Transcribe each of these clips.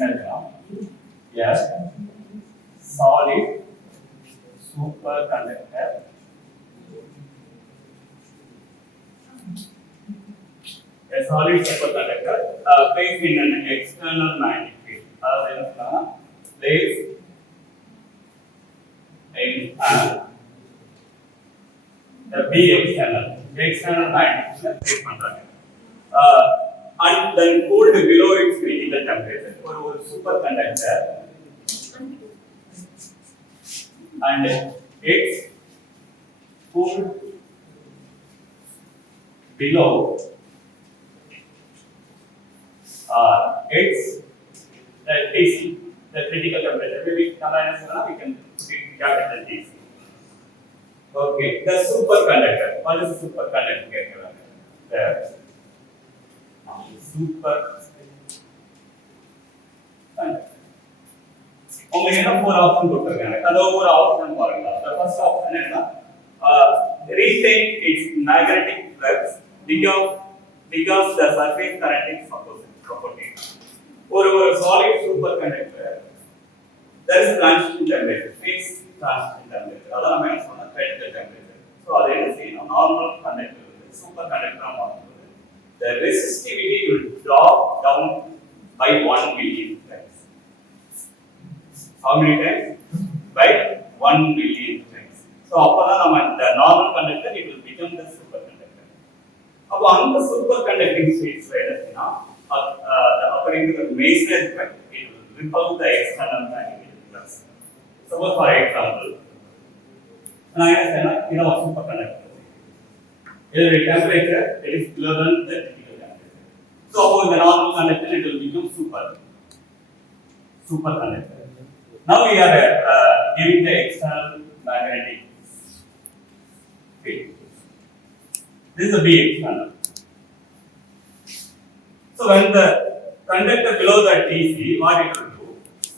a solid superconductor placed in an external magnetic field. Placed in external magnetic field place பண்றாங்க. And then cooled below its critical temperature. ஒரு superconductor and it's cooled below it's the TC, the critical temperature. Maybe we can put it capital TC. Okay, the superconductor. What is superconductor? The superconductor. உங்களுக்கு என்ன four option கொடுத்திருக்காங்க. அது ஒரு ஆப்ஷன் பாருங்க. The first option என்ன? Retain its magnetic flux because the surface current is propagated. ஒரு solid superconductor there is transition temperature, fixed transition temperature. அத நம்ம என்ன சொல்றோம்? critical temperature. So அது என்ன செய்யணும்? Normal conductor superconductor மாறும்போது the resistivity will drop down by 1 million times. How many times? By 1 million times. So அப்பதான் நம்ம the normal conductor it will become the superconductor. அப்ப அந்த superconducting states என்னன்னா according to the Mason's effect it will repel the external magnetic flux. Suppose for example நான் என்ன செய்யணும்? இது ஒரு superconductor. இதோட temperature it is below than the critical temperature. So அப்போ இந்த normal conductor it will become superconductor. Now we are giving the external magnetic field. This is a B external. So when the conductor below the TC, what it will do?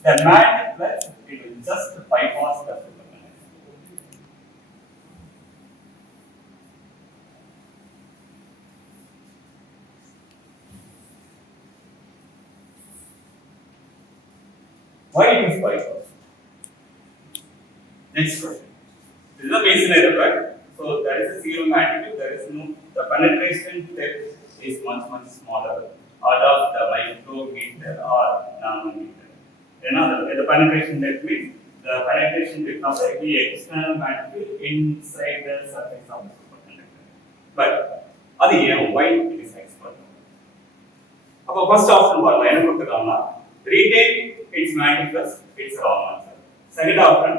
The magnetic flux it will just bypass the superconductor. Why it is bypass? Next question. This is a Mason's effect. So there is a zero magnitude. There is no the penetration depth is much smaller. Out of the micrometer or nanometer. The penetration depth means the penetration depth of the external magnetic inside the surface of the superconductor. But அது ஏன் why it is expert? அப்ப first option பாருங்க என்ன கொடுத்திருக்காங்கன்னா retain its magnetic flux it's wrong answer. Second option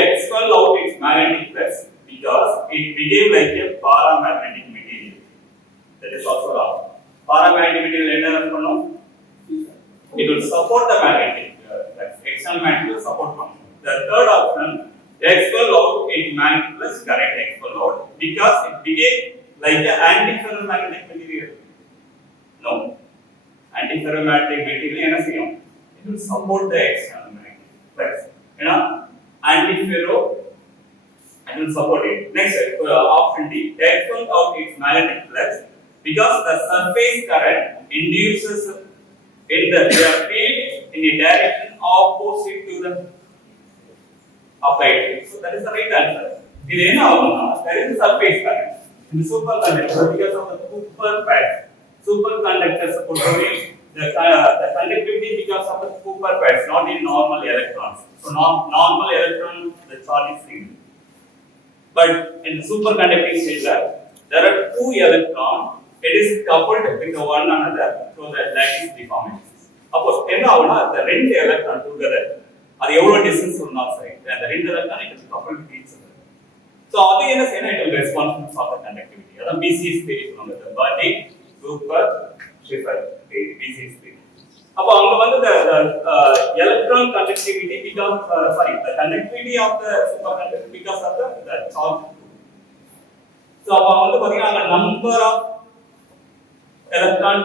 expel out its magnetic flux because it became like a paramagnetic material. That is also wrong. Paramagnetic material என்ன பண்ணும்? It will support the magnetic flux. External magnetic will support from. The third option expel out its magnetic flux correct expel out because it became like an antiferromagnetic material. No. Antiferromagnetic material என்ன செய்யும்? It will support the external magnetic flux. Antiferro it will support it. Next option D expel out its magnetic flux because the surface current induces in the field in a direction opposite to the applied field. So that is the right answer. இது என்ன ஆகும்னா there is a surface current in the superconductor because of the superconductors portraying the conductivity because of the Cooper pairs, not in normal electrons. So normal electron the charge is single. But in the superconducting state there are two electrons. It is coupled with one another, so that lattice deformation. அப்போ என்ன ஆகும்னா the ரெண்டு electron together அது எவ்வளவு டிஸ்டன்ஸ் இருந்தாலும் சரி அந்த ரெண்டு electron it is coupled with each other. So அது என்ன செய்யணும்? It will respond for the conductivity. அதான் BCS theory சொல்லுவாங்க. The Barnett Cooper Schiffer BCS theory. அப்போ அங்க வந்து the electron conductivity because the conductivity of the superconductor because of the charge. So அப்போ வந்து பாத்தீங்கன்னா அங்க number of electron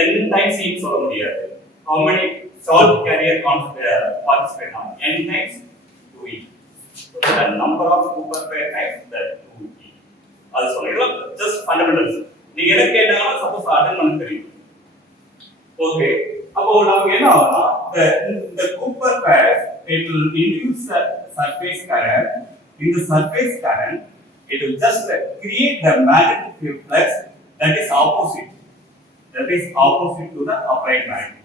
n times each சொல்ல முடியாது. How many charge carrier participate on n times 2e. So the number of Cooper pair times the 2e. அது சொல்றீங்களா? Just fundamentals. நீங்க என்ன கேட்டாலும் சப்போஸ் அட்டெண்ட் பண்ண தெரியும். ஓகே. அப்போ நமக்கு என்ன ஆகும்னா the Cooper pairs, it will induce a surface current. In the surface current, it will just create the magnetic field flux that is opposite. That is opposite to the upright magnet.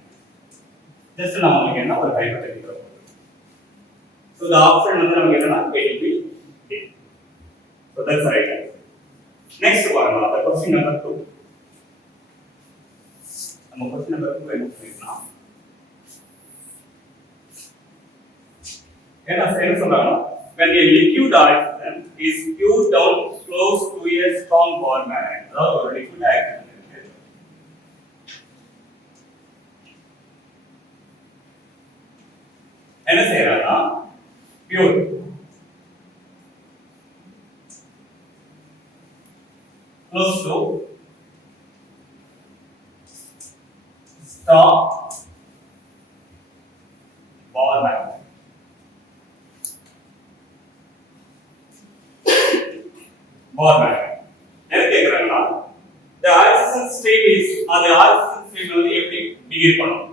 Just now we can now hypothetical. So the option வந்து நமக்கு என்னன்னா it will be D. So that's right answer. Next one, the question number 2. நம்ம question number 2 என்ன சொல்லிருக்கோம்? என்ன சொல்றாங்க? When a liquid oxygen is cooled down close to a strong bond magnet, அதாவது ஒரு liquid oxygen இருக்கு. என்ன செய்யறாங்கன்னா pure close to strong bond magnet. Bond magnet. என்ன கேக்குறாங்கன்னா the oxygen state is அந்த oxygen state வந்து எப்படி டிகிரி பண்ணும்?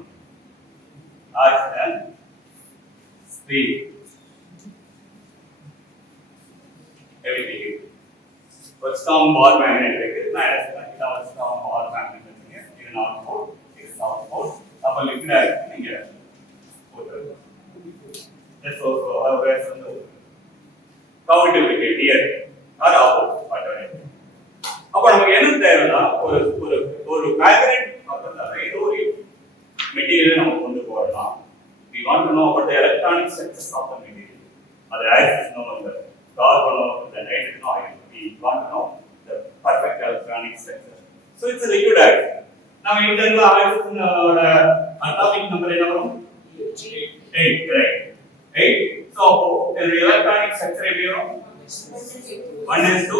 Oxygen state எப்படி டிகிரி? ஒரு strong bond magnet இருக்கு. நான் என்ன சொல்றேன்? இது ஒரு strong bond magnet இருக்கு. இது நார்த் போல், இது சவுத் போல். அப்ப லிக்விட் ஆக்சிஜன் இங்க போட்டுருங்க. That's also our way from the how it will be here. அது ஆப்போசிட். அப்ப நமக்கு என்ன தேவைன்னா ஒரு ஒரு ஒரு மேக்னெட் பக்கத்துல ஏதோ ஒரு மெட்டீரியல் நம்ம கொண்டு போறோம். we want to know about the electronic structures of the material. அது ஆக்சிஸ் நோ அந்த கார்பனோ the nitrogen oil. we want to know the perfect electronic structure. So it's a liquid oxygen. நம்ம இந்த ஆக்சிஜனோட அட்டாமிக் நம்பர் என்ன வரும்? 8, right? 8. So the electronic structure எப்படி வரும்? 1s2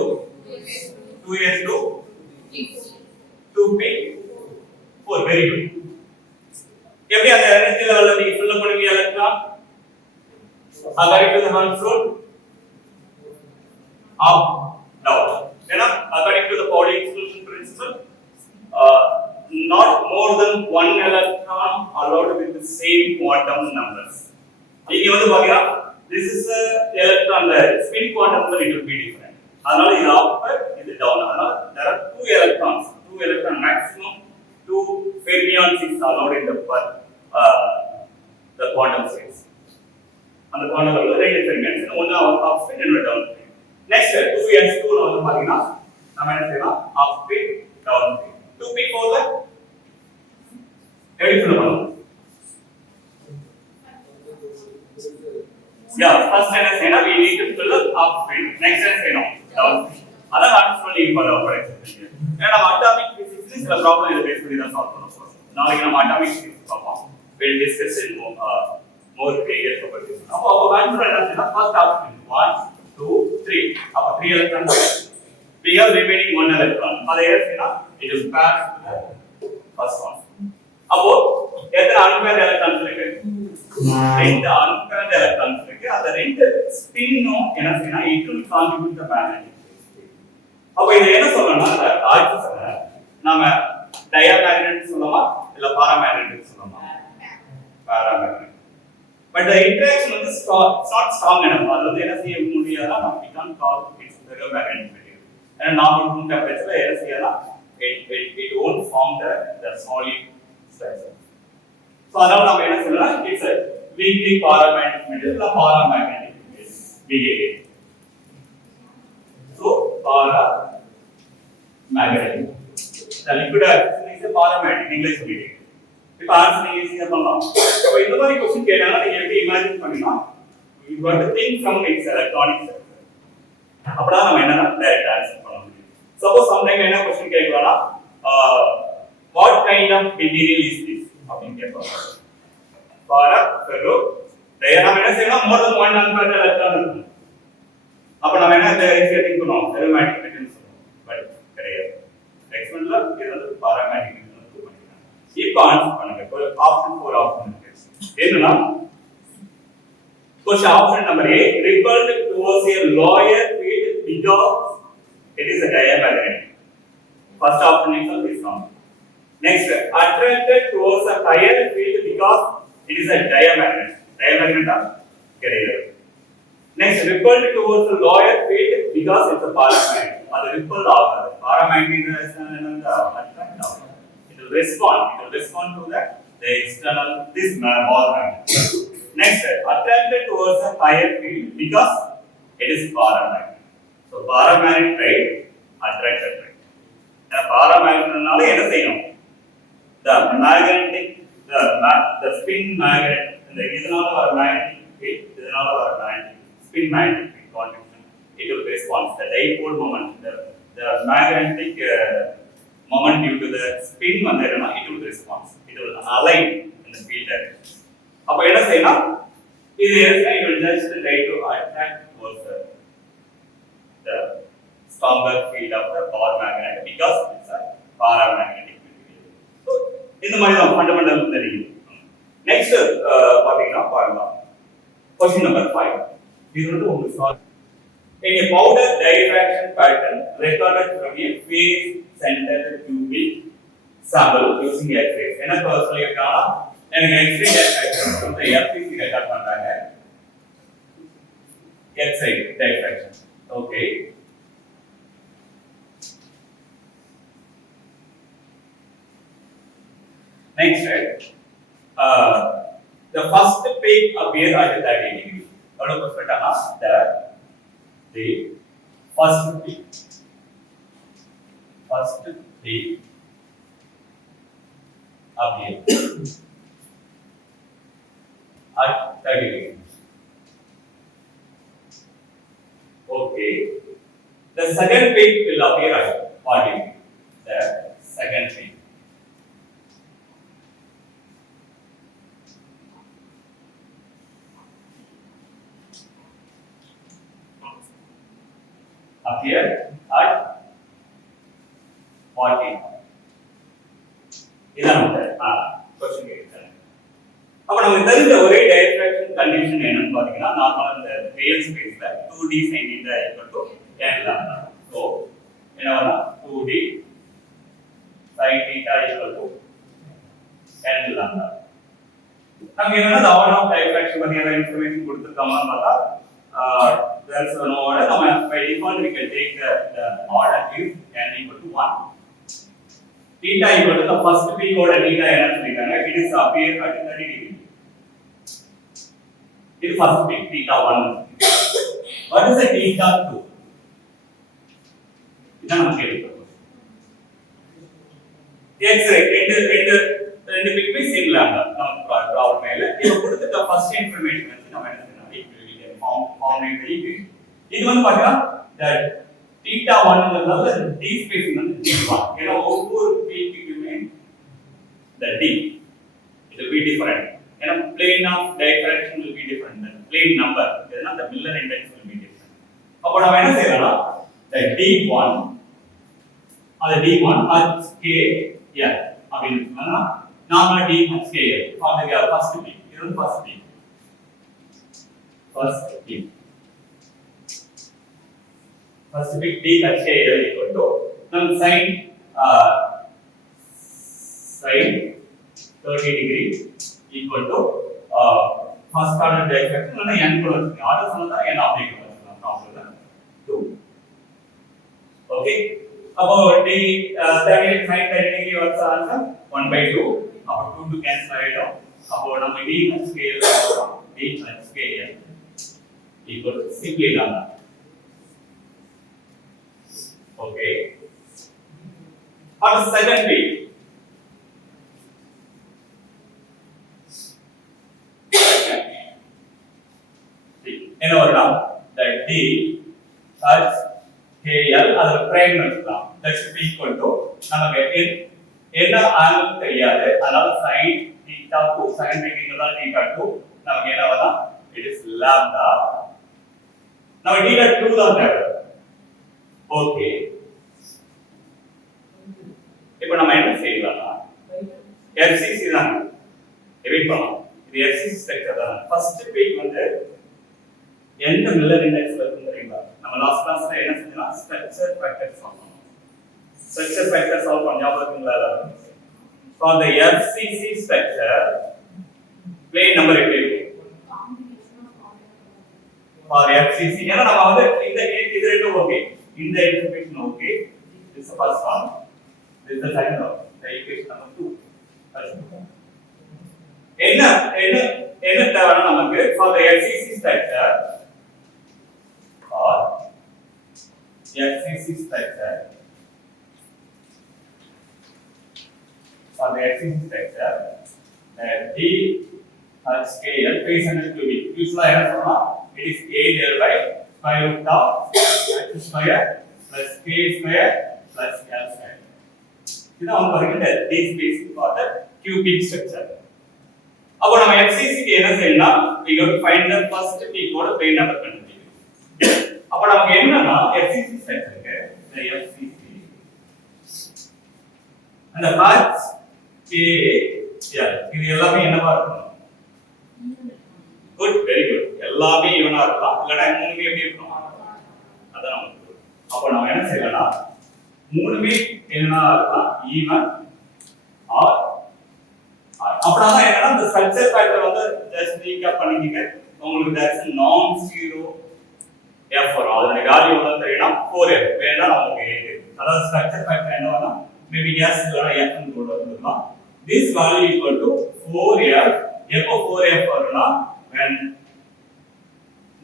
2s2 2p 4. very good. எப்படி அந்த எனர்ஜி லெவல்ல நீங்க ஃபில் பண்ணுவீங்க electron according to the Hahn rule up down ஏனா according to the Pauli exclusion principle not more than one electron allowed with the same quantum numbers. இங்க வந்து பாத்தீங்கன்னா this is a electron the spin quantum number it will be different. அதனால இது up இது down. அதனால there are two electron maximum 2 fermions is allowed in the quantum space. அந்த quantum level ரெண்டு fermions ஒன்னு up spin இன்னொரு down spin. Next 2s2 ல வந்து பாத்தீங்கன்னா நாம என்ன செய்யலாம் up spin down spin. 2p4 ல எப்படி சொல்லலாம்? Yeah, first என்ன செய்யணும் we need to fill up spin. Next என்ன செய்யணும் down spin. அதான் நான் சொல்லி ஃபாலோ பண்றேன். ஏன்னா நம்ம அட்டாமிக் பிசிக்ஸ்ல சில ப்ராப்ளம் இத பேஸ் பண்ணி தான் சால்வ் பண்ண போறோம். நாளைக்கு நம்ம அட்டாமிக் பிசிக்ஸ் பார்ப்போம். we'll discuss in more detail about this. அப்போ ஆன்சர் என்ன செய்யணும்? first option 1 2 3. அப்ப 3 electrons we have remaining 1 electron. அதை என்ன செய்யணும்? it is pass to the first one. அப்போ எத்தனை அன்பேர்ட் எலக்ட்ரான்ஸ் இருக்கு? ரெண்டு அன்பேர்ட் எலக்ட்ரான்ஸ் இருக்கு. அந்த ரெண்டு ஸ்பின்னும் என்ன செய்யணும்? it will contribute the magnetic field. அப்ப இது என்ன சொல்லணும்னா ஆக்சிஜனை நாம டயமேக்னெட் சொல்லலாமா இல்ல பாராமேக்னெட் சொல்லலாமா? பாராமேக்னெட். பட் the interaction வந்து not strong enough. அது வந்து என்ன செய்ய முடியாதா? we can't call it ferromagnetic material. ஏன்னா நார்மல் ரூம் டெம்பரேச்சர்ல என்ன செய்யலாம்? it won't form the solid structure. So அதனால நாம என்ன சொல்லலாம்? it's a weakly paramagnetic material இல்ல paramagnetic material. BA. So paramagnetic. The liquid oxygen is a paramagnetic. நீங்களே சொல்லிட்டீங்க. இப்போ ஆன்சர் நீங்க ஈஸியா பண்ணலாம். அப்ப இந்த மாதிரி क्वेश्चन கேட்டாங்கன்னா நீங்க எப்படி இமேஜின் பண்ணலாம்? you got to think from its electronic structure. அப்பதான் நம்ம என்ன டைரக்ட் ஆன்சர் பண்ண முடியும். சப்போஸ் சம்டைம் என்ன क्वेश्चन கேக்குறானா what kind of material is this அப்படினு கேட்பாங்க. ferro டயனாம் என்ன செய்யணும்? more than one unpaired electron இருக்கும். அப்ப நம்ம என்ன ஈஸியா திங்க் பண்ணுவோம்? ferromagnetic material சொல்லுவோம். பட் கிடையாது. எக்ஸ்பெரிமென்ட்ல இது வந்து paramagnetic material ப்ரூவ் பண்ணிருக்காங்க. இப்போ ஆன்சர் பண்ணுங்க. ஆப்ஷன் 4 ஆப்ஷன் இருக்கு. என்னன்னா question option number A repelled towards a lower field because it is a diamagnetic. First option is wrong. Next, attracted towards a higher field because It is a diamagnet. Diamagnet கிடையாது. Next, rippled towards the lower field because it's a paramagnet. அது ripple ஆகாது. Paramagnet என்னன்னா attract ஆகும். It will respond. It will respond to the external this Ball magnet. Next, attracted towards a higher field because it is paramagnet. So paramagnet right, attracted right. Paramagnet என்ன செய்யணும்? The magnetic, the spin magnet, இந்த இதனால வர magnetic field, இதனால வர magnetic spin magnetic field contribution, it will respond. The dipole moment, the magnetic moment due to the spin வந்து என்னன்னா it will respond. It will align in the field direction. அப்ப என்ன செய்யணும்? இது it will just try to attract towards the stronger field of the power magnet because it's a paramagnetic material. So இந்த மாதிரி தான் ஃபண்டமெண்டல் தெரியும். நெக்ஸ்ட் பாத்தீங்கன்னா பாருங்க. Question number 5. இது வந்து உங்களுக்கு solve. In a powder diffraction pattern recorded from a phase centered cubic sample using X-rays. என்ன சொல்லிருக்காங்க? எனக்கு X-ray diffraction வந்து FCC ரெக்கார்ட் பண்றாங்க. X-ray diffraction. Okay. Next, the first peak appear at 30 degree. What was the first peak appear at 30 degree. Okay. The second peak will appear at 40 degree. The second peak. Appear at 40. இதான் क्वेश्चन கேக்குறாங்க. அப்ப நமக்கு தெரிஞ்ச ஒரே direction condition என்னன்னு பாத்தீங்கன்னா நார்மலா இந்த ரியல் ஸ்பேஸ்ல 2D sin θ tan lambda. So என்ன வரும் 2D sin θ tan lambda. நமக்கு என்னன்னா the order of diffraction பத்தியான இன்ஃபர்மேஷன் கொடுத்திருக்காங்கன்னு பார்த்தா there's no order. By default, we can take the order is n equal to 1. Theta equal to the first peak order theta it is appear at 30 degree. It is first peak theta 1. What is the theta 2? இதான் நமக்கு கேள்வி. X-ray ரெண்டு பிக்மே same lambda நமக்கு ப்ராப்ளம் மேல இது கொடுத்த first information வந்து நம்ம என்ன forming the equation. இது வந்து பாத்தீங்கன்னா that theta 1ங்கிறதுனால d spacing வந்து d1. ஏன்னா ஒவ்வொரு பீக்குமே the d it will be different. ஏன்னா plane of diffraction will be different. The plane number ஏன்னா the Miller index will be different. அப்ப நாம என்ன செய்யறோம்னா the d1 அது d1 at scale அப்படின்னு சொன்னா நாம d at scale for the first peak. இது வந்து first peak. First peak d at scale equal to now sin 30 degree equal to first order diffraction and n equal to order சொன்னா n அப்படிங்க ப்ராப்ளம்ல 2. Okay, about d 30 sin 30 degree what's answer 1/2 about 2 to cancel it out about நம்ம d at scale d at scale equal to simply lambda. Okay. On the second peak, என்ன வரும்னா that d at kl அது prime எடுக்கலாம். That's equal to நமக்கு என்ன ஆங்கிள் தெரியாது. அதனால sin theta 2 sin theta 2 நமக்கு என்ன வரும்? It is lambda. Now theta 2 தான் தேவை. Okay. இப்போ நம்ம என்ன செய்யலாம்னா FCC தான் எவிட் பண்ணலாம். இது FCC ஸ்ட்ரக்சர் தான். ஃபர்ஸ்ட் பீக் வந்து எந்த மில்லர் இண்டெக்ஸ்ல இருக்கு தெரியுமா? நம்ம லாஸ்ட் கிளாஸ்ல என்ன செஞ்சோம்னா ஸ்ட்ரக்சர் ஃபேக்டர் சால்வ் பண்ணோம். ஸ்ட்ரக்சர் ஃபேக்டர் சால்வ் பண்ண ஞாபகம் இருக்குங்களா? For the FCC structure, plane FCC ஏன்னா நம்ம வந்து இந்த இது ரெண்டும் ஓகே இந்த information okay this is the first one this is the second one the equation number 2 என்ன என்ன என்ன தேவைன்னா நமக்கு for the FCC structure or FCC structure for the FCC structure D HKL 300 cubic usually என்ன சொல்லலாம் it is A divided by square root of h square plus k square plus l square இது அவங்க வருகின்ற D space for the cubic structure அப்ப நம்ம FCC க்கு என்ன செய்யலாம் we have to find the first peak ஓட plane number கண்டுபிடிக்கணும் அப்ப நமக்கு என்னன்னா FCC ஸ்ட்ரக்சருக்கு இந்த FCC அந்த பார்ட்ஸ் K L இது எல்லாமே என்னவா இருக்கும் குட் வெரி குட் எல்லாமே ஈவனா இருக்கலாம் இல்லனா மூணுமே எப்படி இருக்கும் அதான் நமக்கு அப்ப நாம என்ன செய்யலாம் மூணுமே என்னவா இருக்கலாம் ஈவன் ஆர் அப்படினா என்னன்னா இந்த ஸ்ட்ரக்சர் ஃபேக்டர் வந்து ஜஸ்ட் ரீகேப் பண்ணிக்கங்க உங்களுக்கு தட்ஸ் நான் ஜீரோ f வரும் அதோட வேல்யூ எவ்வளவு தெரியும்னா 4f வேணா நமக்கு அதாவது ஸ்ட்ரக்சர் ஃபேக்டர் என்னவா மேபி s இல்லனா f ன்னு கூட வந்துடலாம் this value equal to 4f எப்போ 4f வரும்னா when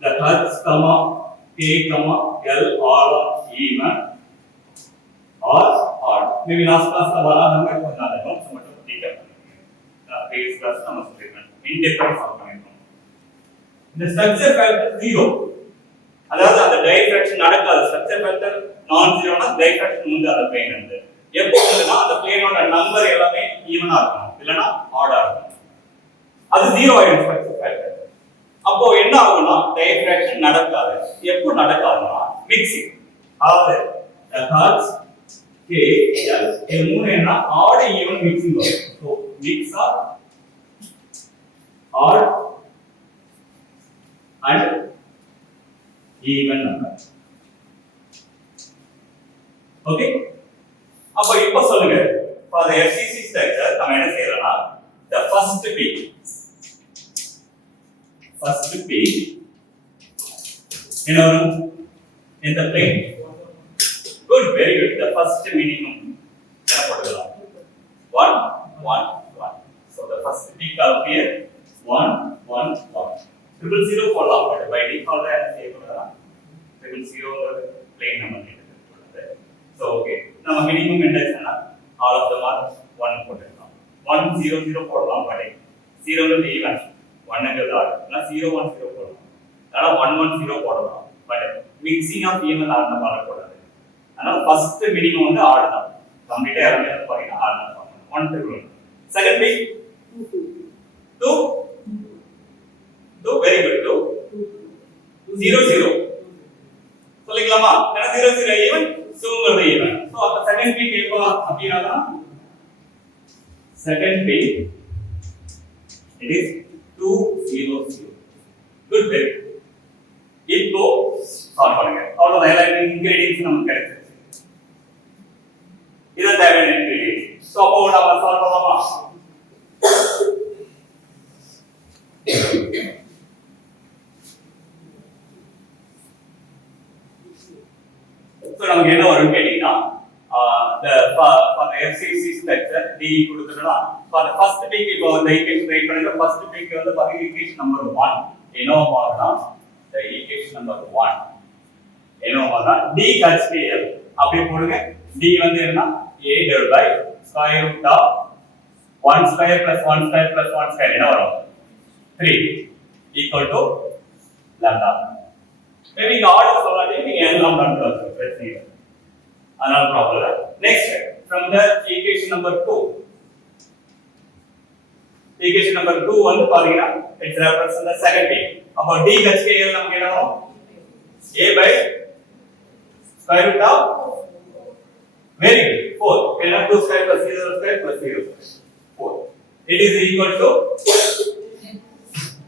the h comma k comma l all are even or odd maybe last class la வராதவங்க கொஞ்சம் அந்த நோட்ஸ் மட்டும் ரீகேப் பண்ணுங்க previous class நம்ம சொல்லிருக்கோம் இன்டெக்ரல் சால்வ் பண்ணிருக்கோம் இந்த ஸ்ட்ரக்சர் ஃபேக்டர் 0 அதாவது அந்த டைஃப்ராக்ஷன் நடக்காத ஸ்ட்ரக்சர் ஃபேக்டர் நான் ஜீரோனா டைஃப்ராக்ஷன் முந்தி அந்த பிளேன் வந்து எப்போ வந்துனா அந்த பிளேனோட நம்பர் எல்லாமே ஈவனா இருக்கும் இல்லனா ஆடா இருக்கும் அது 0 ஆயிடும் ஸ்ட்ரக்சர் ஃபேக்டர் அப்போ என்ன ஆகும்னா டைஃப்ராக்ஷன் நடக்காது எப்போ நடக்காதுன்னா மிக்சிங் அதாவது ஹர்ட்ஸ் கே எல் இது மூணு என்ன ஆட் ஈவன் மிக்சிங் வரும் so mix or odd and even number okay அப்ப இப்போ சொல்லுங்க for the FCC structure நம்ம என்ன செய்யறோம்னா the first peak என்ன வரும் in the plane good very good the first minimum என்ன போடலாம் 1 1 1 so the first peak of here 1 1 1 0 போடலாம் பட் by default என்ன செய்யலாம் 0 plane number so okay நம்ம minimum என்னன்னா all of them are 1 போடலாம் 1 0 0 போடலாம் பட் 0 ல ஈவன் 1 ங்கிறது ஆட் இல்ல 0 1 0 போடலாம் அதனால 1 1 0 போடலாம் but mixing of even odd நம்ம பண்ணக்கூடாது அதனால ஃபர்ஸ்ட் மினிமம் வந்து ஆட் தான் கம்ப்ளீட்டா எல்லாமே பாத்தீங்கன்னா ஆட் தான் பண்ணணும் 1 2 செகண்ட் பீக் 2 2 வெரி குட் 2 0 0 சொல்லிக்கலாமா ஏன்னா 0 0 ஈவன் சூங்கிறது ஈவன் சோ அப்ப செகண்ட் பீக் எப்போ அப்படினா second peak it is 2 0 0 good very இப்போ சால்வ் பண்ணுங்க அவ்வளவு எல்லா இன்கிரிடியன்ட்ஸ் நமக்கு கிடைச்சிருச்சு இத தேவையான இன்கிரிடியன்ட்ஸ் சோ அப்போ நம்ம சால்வ் பண்ணலாமா சோ நமக்கு என்ன வரும் கேட்டீங்கன்னா for the FCC structure D கொடுத்துட்டோம்னா for the first peak இப்போ இந்த ஈக்குவேஷன் ரைட் பண்ணுங்க first peak வந்து பாத்தீங்க ஈக்குவேஷன் நம்பர் 1 என்னவா மாறும்னா the equation number 1 என்னவா மாறும்னா D HKL அப்படி போடுங்க D வந்து என்ன A divided by square root of 1 square plus 1 square plus 1 square என்ன வரும் 3 equal to lambda maybe இந்த ஆர்டர் சொல்லாதே நீங்க n lambda ன்னு சொல்லுங்க பிரச்சனை இல்லை அதனால problem next from the equation number 2 equation number 2 வந்து பாத்தீங்கன்னா it represents the second peak அப்ப D HKL நமக்கு என்ன வரும் A by square root of very good 4 என்ன 2 square plus 0 square plus 0 4 it is equal to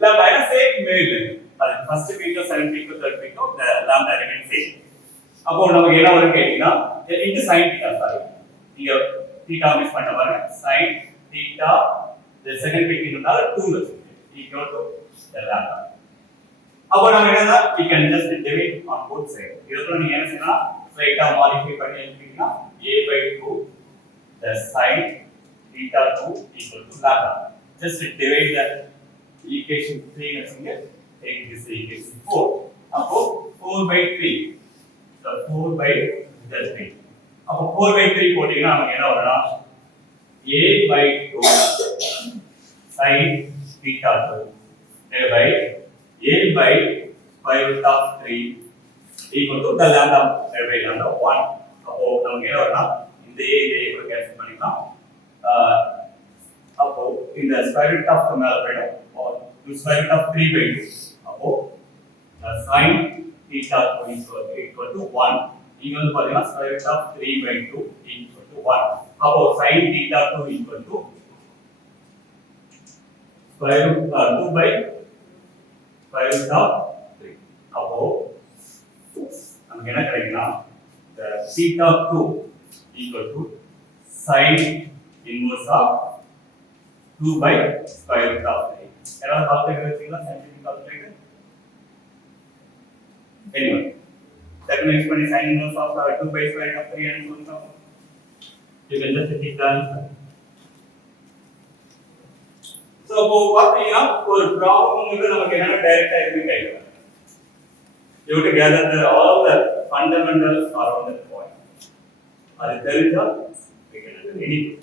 lambda is same value அது first peak to second peak to third peak to the lambda remains same அப்போ நமக்கு என்ன வரும் கேட்டினா into sin theta sorry இங்க theta miss பண்ண பாருங்க sin theta the second peak இருந்தால 2 வச்சிருக்கேன் equal to the lambda அப்போ நம்ம என்னன்னா we can just divide on both sides. இதுல நீங்க என்ன செய்யலாம் ஸ்ட்ரைட்டா மாடிஃபை பண்ணி எழுதிட்டீங்கன்னா a by 2 the sin theta 2 equal to lambda. Just divide that equation 3 னு take this equation 4. அப்போ 4 by 3 the 4 by the 3. அப்போ 4 by 3 போட்டீங்கன்னா நமக்கு என்ன வரும்னா a by 2 sin theta 2 divided by a by square root of 3 equal to the lambda divided by lambda 1. அப்போ நமக்கு என்ன வரும்னா இந்த a கூட கேன்சல் பண்ணிக்கலாம். அப்போ இந்த square root of மேல போய்டும். square root of 3 by 2. அப்போ sin theta 2 equal to 1. இங்க வந்து பாத்தீங்கன்னா square root of 3 by 2 equal to 1. அப்போ sin theta 2 equal to square root 2 by square root of 3. அப்போ நமக்கு என்ன கிடைக்கும்னா the theta 2 equal to sin inverse of 2 by square root of 3. எல்லாரும் கால்குலேட்டர் வச்சீங்களா scientific calculator? Anyway, that means when sin inverse of 2 by square root of 3 and so on, you can just take the answer. So, பாத்தீங்கன்னா ஒரு ப்ராப்ளம் வந்து நமக்கு என்ன டைரக்டா எதுவுமே கையில you have to gather all the fundamentals around that point. அது தெரிஞ்சா we can do anything.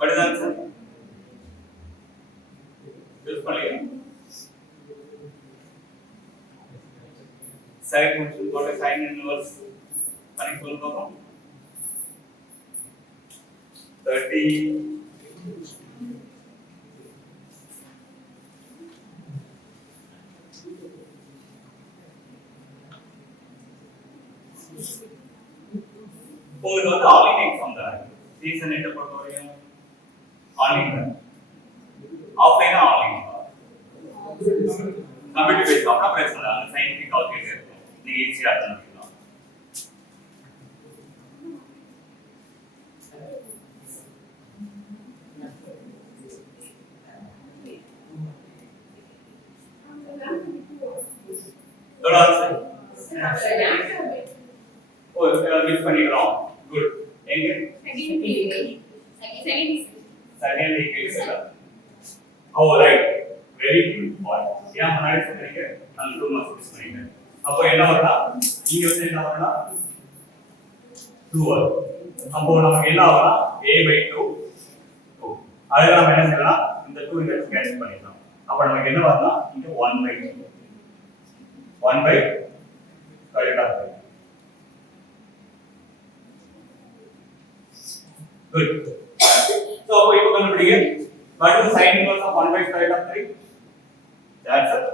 What is the answer? Just பண்ணிக்கலாம். Side function போட்டு sin inverse பண்ணி சொல்லுங்க பாப்போம். 30 உங்களுக்கு வந்து ஆன்லைன் எக்ஸாம் தான். சீசன் என்ன பொறுத்தவரையும் ஆன்லைன் ஆஃப்லைனா ஆன்லைன் கம்ப்யூட்டர் பேஸ்ட் ஆஃப்னா பிரச்சனை இல்லை. அந்த சயின்டிஃபிக் கால்குலேட்டர் இருக்கும், நீங்க ஈஸியா அட்டன் பண்ணிக்கலாம். மிஸ் பண்ணிக்கிறோம். குட். எங்க செகண்ட் ஈக்குவேஷன். ஓ ரைட், வெரி குட் பாயிண்ட். ஏன் முன்னாடி சொன்னீங்க நான் 2 மார்க்ஸ் மிஸ் பண்ணிட்டேன். அப்போ என்ன வரும்னா இங்க வந்து என்ன வரும்னா 2 வரும். அப்போ நமக்கு என்ன ஆகும்னா a/2 2. அதனால நம்ம என்ன செய்யலாம், இந்த 2 இங்க கேன்சல் பண்ணிடலாம். அப்போ நமக்கு என்ன வரும்னா இங்க 1/2 1/2 good. So இப்போ கண்டுபிடிங்க. What is the sin inverse of 1/3? That's it.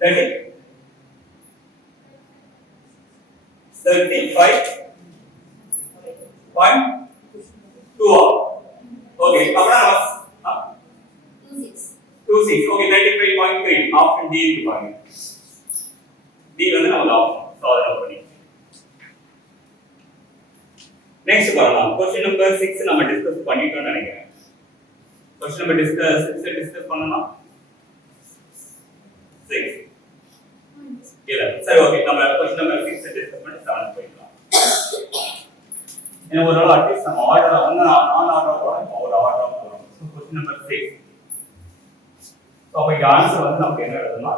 That is 35.2. Okay, அப்பனா 26. Okay, 35.3. Option D இருக்கு பாருங்க. D வந்து நம்ம ஆப்ஷன் சால்வ் பண்ணி. நெக்ஸ்ட் பார்க்கலாம். क्वेश्चन நம்பர் 6 நம்ம டிஸ்கஸ் பண்ணிட்டோம்னு நினைக்கிறேன். क्वेश्चन நம்பர் 6 டிஸ்கஸ் பண்ணலாம். 6 இல்ல சரி ஓகே, நம்ம क्वेश्चन நம்பர் 6 டிஸ்கஸ் பண்ணி 7 போய்க்கலாம். ஏன்னா ஒரு அட்லீஸ்ட் நம்ம ஆர்டர் வந்து நான் ஆர்டர் போறோம், ஒரு ஆர்டர் போறோம். So question number 6. சோ அப்ப இந்த ஆன்சர் வந்து நமக்கு என்ன எழுதணும்னா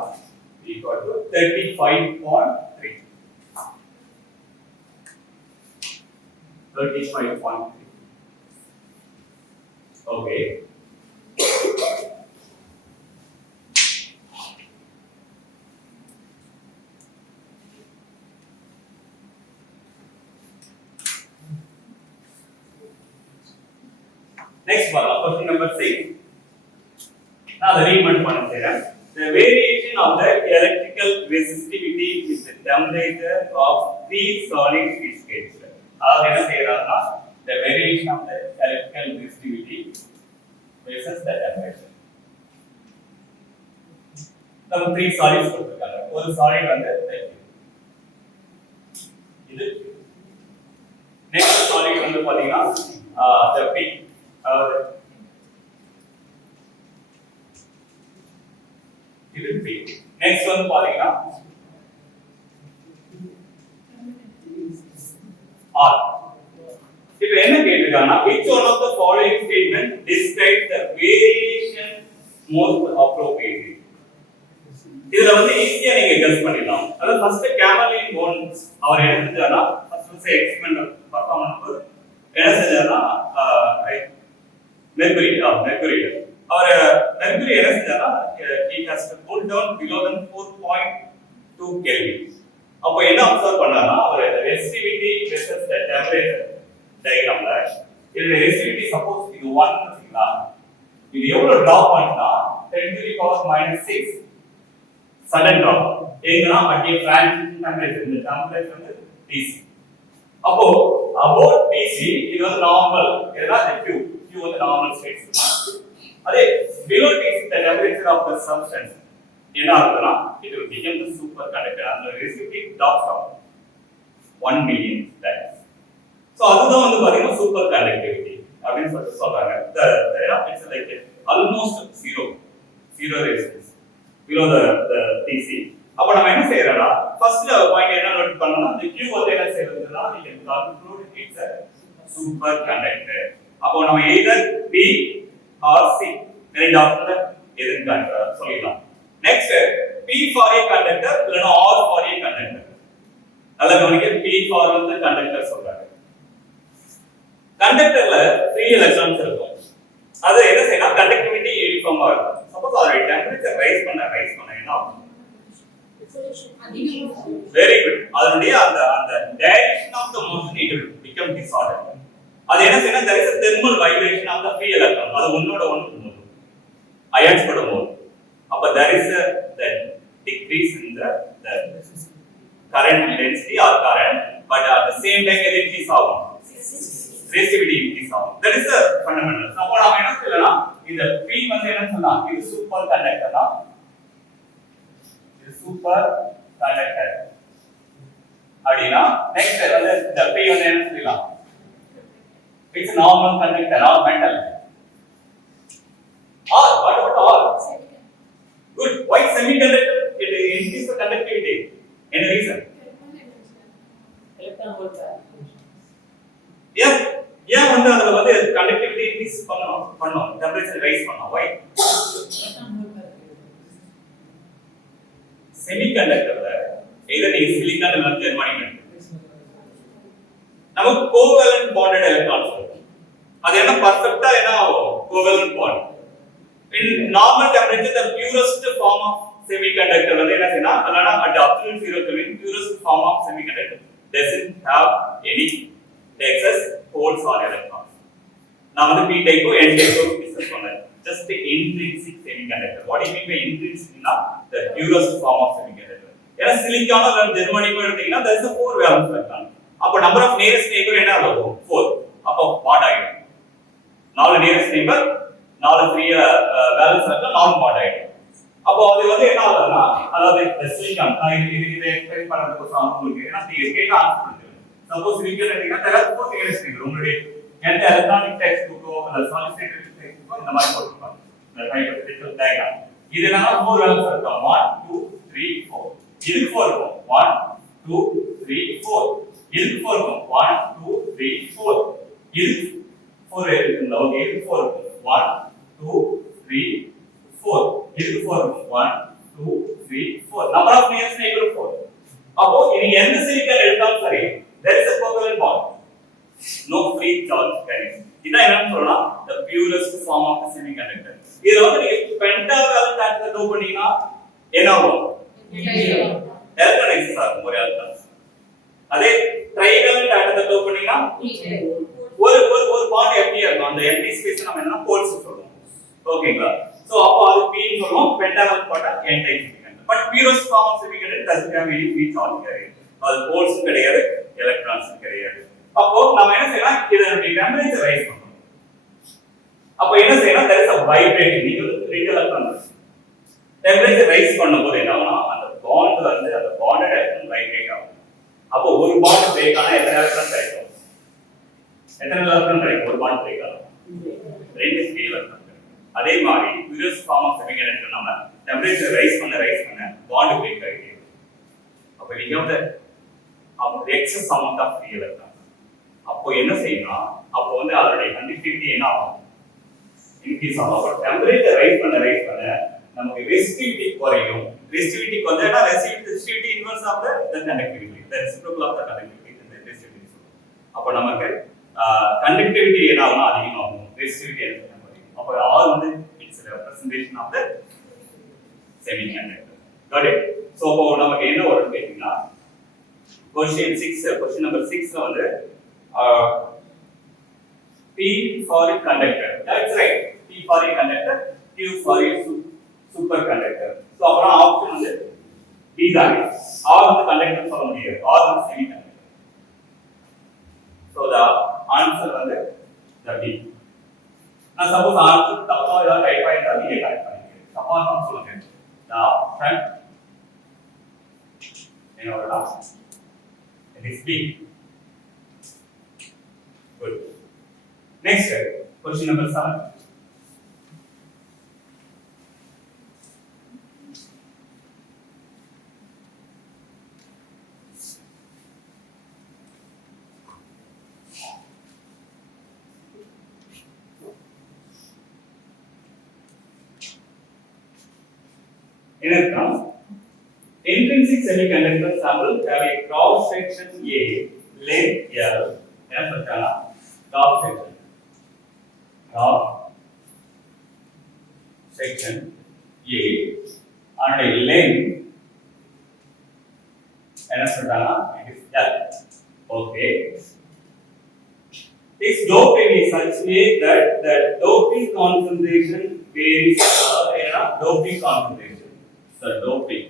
equal to 35.3. 35.3. Okay. Next one, question number 6. Now the read one பண்ணேன். The variation of the electrical resistivity with the temperature of three solid state states. அதாவது என்ன செய்யறாங்கன்னா the variation of the electrical resistivity versus the temperature. நம்ம 3 solids கொடுத்திருக்காங்க. ஒரு solid வந்து இது. Next solid வந்து பாத்தீங்கன்னா the P இது P. Next வந்து பாத்தீங்கன்னா R. இப்போ என்ன கேட்டிருக்காங்கன்னா which one of the following statement describes the variation most appropriately. இதுல வந்து ஈஸியா நீங்க கெஸ் பண்ணிடலாம். அதாவது ஃபர்ஸ்ட் கேமலின் போன்ஸ் அவர் என்ன செஞ்சாரா ஃபர்ஸ்ட் எக்ஸ்பெரிமெண்ட் பர்ஃபார்ம் பண்ணும்போது என்ன செஞ்சாரா மெர்க்குரி அவர் மெர்க்குரி என்ன செஞ்சாரா he has to pull down below than 4.2 Kelvin. அப்போ என்ன அப்சர்வ் பண்ணாரா அவர் ரெசிஸ்டிவிட்டி வெர்சஸ் தி டெம்பரேச்சர் டயகிராம்ல இந்த ரெசிஸ்டிவிட்டி சப்போஸ் இது 1 வச்சுங்களா இது எவ்வளவு டிராப் பண்ணினா 10 to the power -6 sudden drop எங்கனா அட் டிரான்சிஷன் டெம்பரேச்சர் இந்த டெம்பரேச்சர் வந்து Tc. அப்போ above Tc இது வந்து நார்மல் இதுதான் Q வந்து நார்மல் ஸ்டேட். அதே below Tc the temperature of the substance என்ன ஆகுதுன்னா it will become the superconductor and the resistivity drops down 1 million times. So அதுதான் வந்து பாத்தீங்கன்னா சூப்பர் கண்டக்டிவிட்டி அப்படினு சொல்றாங்க. the it's like almost zero resistance below the Tc. அப்ப நம்ம என்ன செய்யறோம்னா ஃபர்ஸ்ட் பாயிண்ட் என்ன நோட் பண்ணனும்னா the Q வந்து என்ன செய்யறதுன்னா we can conclude it's a superconductor. அப்போ நம்ம either B or C ரெண்டு ஆப்ஷன்ல எதுன்னு சொல்லிடலாம். Next P for a conductor இல்லனா R for a conductor. நல்லா கவனிங்க P for the conductor சொல்றாங்க. கண்டக்டர்ல 3 எலக்ட்ரான்ஸ் இருக்கும். அது என்ன செய்யணும் கண்டக்டிவிட்டி யூனிஃபார்மா இருக்கும். சப்போஸ் அதோட டெம்பரேச்சர் ரைஸ் பண்ண என்ன ஆகும்? Very good. அதனுடைய அந்த direction of the motion it will become disordered. அது என்ன செய்யணும் there is a thermal vibration of the free electron. அது ஒண்ணோட ஒண்ணு ions படும்போது அப்ப there is a decrease in the current density or current, but at the same time it increase ஆகும் resistivity increase ஆகும். that is the fundamental. அப்ப நாம என்ன சொல்லலாம் இந்த P வந்து என்ன சொல்லலாம் இது சூப்பர் கண்டக்டர் தான். இது சூப்பர் கண்டக்டர் அப்படினா நெக்ஸ்ட் வந்து இந்த P வந்து என்ன சொல்லலாம் it's normal conductor or metal. Or what about all? Good. Why semiconductor? It increases the conductivity. Any reason? Electron volt. Yeah, வந்து அதுல வந்து conductivity increase பண்ணோம் temperature rise பண்ணோம். Why? Semiconductorல either நீ silicon இல்ல germanium நமக்கு கோவேலன்ட் பாண்டட் எலக்ட்ரான்ஸ் இருக்கும். அது என்ன பெர்ஃபெக்ட்டா என்ன ஆகும் கோவேலன்ட் bond. In normal temperature the purest form of semiconductor வந்து என்ன செய்யனா அதனால at absolute zero Kelvin purest form of semiconductor doesn't have any excess holes or electrons. நான் வந்து p type n type discuss பண்ணேன். just the intrinsic semiconductor. What do you mean by intrinsic? The purest form of semiconductor. ஏன்னா சிலிக்கான் அல்ல ஜெர்மானியம் எடுத்தீங்கன்னா there is a 4 valence electron. அப்ப number of nearest neighbour என்ன ஆகும் 4. அப்ப பாண்ட் ஆயிடும். 4 நியரஸ்ட் நெய்பர் 4 ஃப்ரீ வேலன்ஸ் இருந்தா நான் பாண்ட் ஆயிடும். அப்போ அது வந்து என்ன ஆகுதுன்னா அதாவது சிலிக்கான் இது எக்ஸ்பிளைன் பண்றதுக்கு ஒரு சாம்பிள் இருக்கு. ஏன்னா நீங்க கேட்ட ஆன்சர் பண்ணுங்க. சப்போஸ் சிலிக்கான் எடுத்தீங்கன்னா there are 4 நியரஸ்ட் நெய்பர். உங்களுடைய எந்த எலக்ட்ரானிக் டெக்ஸ்ட் புக்கோ அல்ல சாலிட் ஸ்டேட் டெக்ஸ்ட் புக்கோ இந்த மாதிரி போட்டுருப்பாங்க. இந்த ஹைபோதெட்டிக்கல் டயகிராம். இதுனா 4 வேலன்ஸ் இருக்கும் 1 2 3 4. இதுக்கு 4 இருக்கும் 1 2 3 4. இதுக்கு 4 இருக்கும் 1 2 3 4. இதுக்கு 4 இருக்குங்க. ஓகே இதுக்கு 4 இருக்கும் 1 2 3 4. இதுக்கு 4 இருக்கும் 1 2 3 4. Number of nearest neighbour 4. அப்போ நீங்க எந்த சிலிக்கான் எடுத்தாலும் சரி there is a covalent bond, no free charge carriers. இதான் என்ன சொல்றோம்னா the purest form of the semiconductor. இதுல வந்து நீங்க பென்டாவேலன்ட் ஆட்டத்தை டோ பண்ணீங்கன்னா என்ன ஆகும் எலக்ட்ரான் எக்ஸஸ் ஆகும் ஒரு எலக்ட்ரான். அதே ட்ரைவேலன்ட் ஆட்டத்தை டோ பண்ணீங்கன்னா ஒரு பாண்ட் எம்டி இருக்கும். அந்த எம்டி ஸ்பேஸ் நம்ம purest form of semiconductor doesn't have any free charge carrier. அது போல்ஸும் கிடையாது, எலக்ட்ரான்ஸும் கிடையாது. அப்போ நம்ம என்ன செய்யலாம், இதனுடைய டெம்பரேச்சர் ரைஸ் பண்ணணும். அப்போ என்ன செய்யலாம், there is a vibration. நீங்க வந்து ரெண்டு எலக்ட்ரான் டெம்பரேச்சர் ரைஸ் பண்ணும்போது என்ன ஆகும்னா அந்த பாண்ட் வந்து அந்த பாண்டட் எலக்ட்ரான் வைப்ரேட் ஆகும். அப்போ ஒரு பாண்ட் பிரேக் ஆனா எத்தனை எலக்ட்ரான் கிடைக்கும்? எத்தனை எலக்ட்ரான் கிடைக்கும் ஒரு பாண்ட் பிரேக் ஆனா? ரெண்டு ஃப்ரீ எலக்ட்ரான் கிடைக்கும். அதே மாதிரி purest form of semiconductor நம்ம டெம்பரேச்சர் ரைஸ் பண்ண பாண்ட் பிரேக் ஆகிடுது. அப்போ we have the excess amount of free electrons. அப்போ என்ன செய்யணும், அப்போ வந்து அதோட கண்டக்டிவிட்டி என்ன ஆகும், இன்க்ரீஸ் ஆகும். அப்போ டெம்பரேச்சர் ரைஸ் பண்ண நமக்கு ரெசிஸ்டிவிட்டி குறையும். ரெசிஸ்டிவிட்டி குறைஞ்சா resistivity inverse of the conductivity, the reciprocal of the conductivity இந்த ரெசிஸ்டிவிட்டி. அப்போ நமக்கு கண்டக்டிவிட்டி என்ன ஆகும், அதிகமாகும். ரெசிஸ்டிவிட்டி என்ன குறையும். அப்போ R வந்து it's representation of the semiconductor. Got it? So அப்போ நமக்கு என்ன வரும்னு கேட்டீங்கன்னா question number 6 ல வந்து P for a conductor. That's right. P for a conductor, Q for a superconductor. So அப்புறம் ஆப்ஷன் வந்து B தான். R வந்து கண்டக்டர் சொல்ல முடியாது. R வந்து semiconductor. So the answer வந்து the B. நான் சப்போஸ் ஆன்சர் தப்பா ஏதாவது டைப் ஆயிட்டா நீங்க டைப் பண்ணுங்க. தப்பா தான் சொல்லுங்க. The option in our last it is B. Good. Next question number 7. Intrinsic semiconductor sample have a cross section A, length L, and cross section A, and a length and it is L. Okay. This doping is such way that the doping concentration varies. Doping concentration. The doping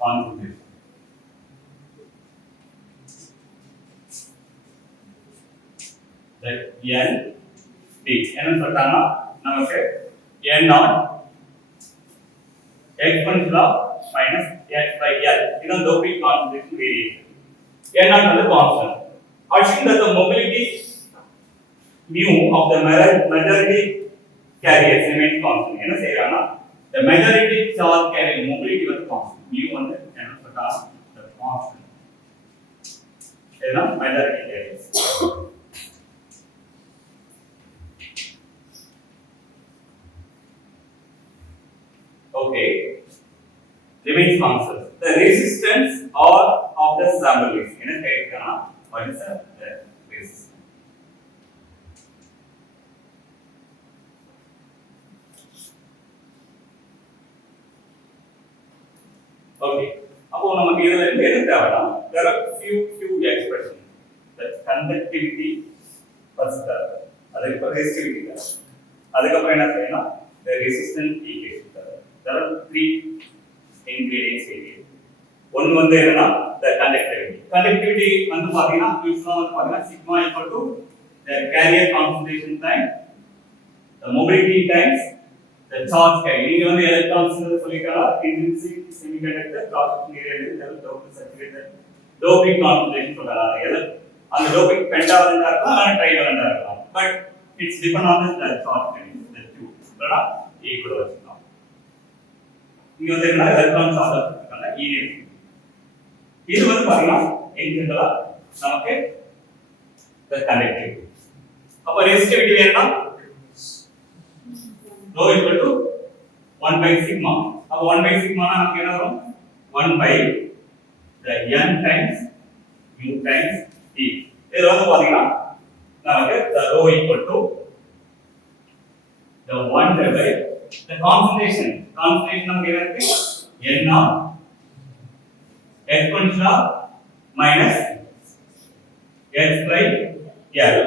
concentration. That N D. என்ன சொல்றாங்க நமக்கு N naught exponential of minus x by L. இதுதான் doping concentration variation. N naught வந்து constant. Assuming that the mobility mu of the majority carriers remain constant. என்ன செய்யறானா the majority charge carrier mobility வந்து constant. mu வந்து என்ன சொல்றாங்க the constant. இதுதான் majority carriers. Okay, remains constant. The resistance or of the sample is என்ன கேட்கறானா what is the resistance. Okay, அப்போ நமக்கு இதுல இருந்து என்ன தேவைனா there are few expressions, that conductivity first, அதுக்கு resistivity, அதுக்கு அப்புறம் என்ன செய்யணும் the resistance equation. There are 3 ingredients here. ஒன்னு வந்து என்னன்னா the conductivity வந்து பாத்தீங்கன்னா யூஸ்வலா வந்து பாத்தீங்கன்னா sigma equal to the carrier concentration times the mobility times the charge carrier. நீங்க வந்து electrons சொல்லிக்கலாம் intrinsic semiconductor cross section area level doping saturated doping concentration சொல்லலாம். அந்த doping pentavalent இருக்கலாம் அல்லது trivalent இருக்கலாம், but it's depend on the charge carrier, the two இல்லனா equal வச்சுக்கலாம். இங்க வந்து என்ன எலக்ட்ரான் சார்ஜ் இருக்காங்க E. இது வந்து பாத்தீங்கன்னா இன்ஜெனரலா நமக்கு the conductivity. அப்ப resistivity என்ன rho equal to 1 by sigma. அப்ப 1 by sigma னா நமக்கு என்ன வரும் 1 by the n times mu times E. இதுல வந்து பாத்தீங்கன்னா நமக்கு the rho equal to the 1 by the concentration நமக்கு என்ன இருக்கு n naught exponential minus x by L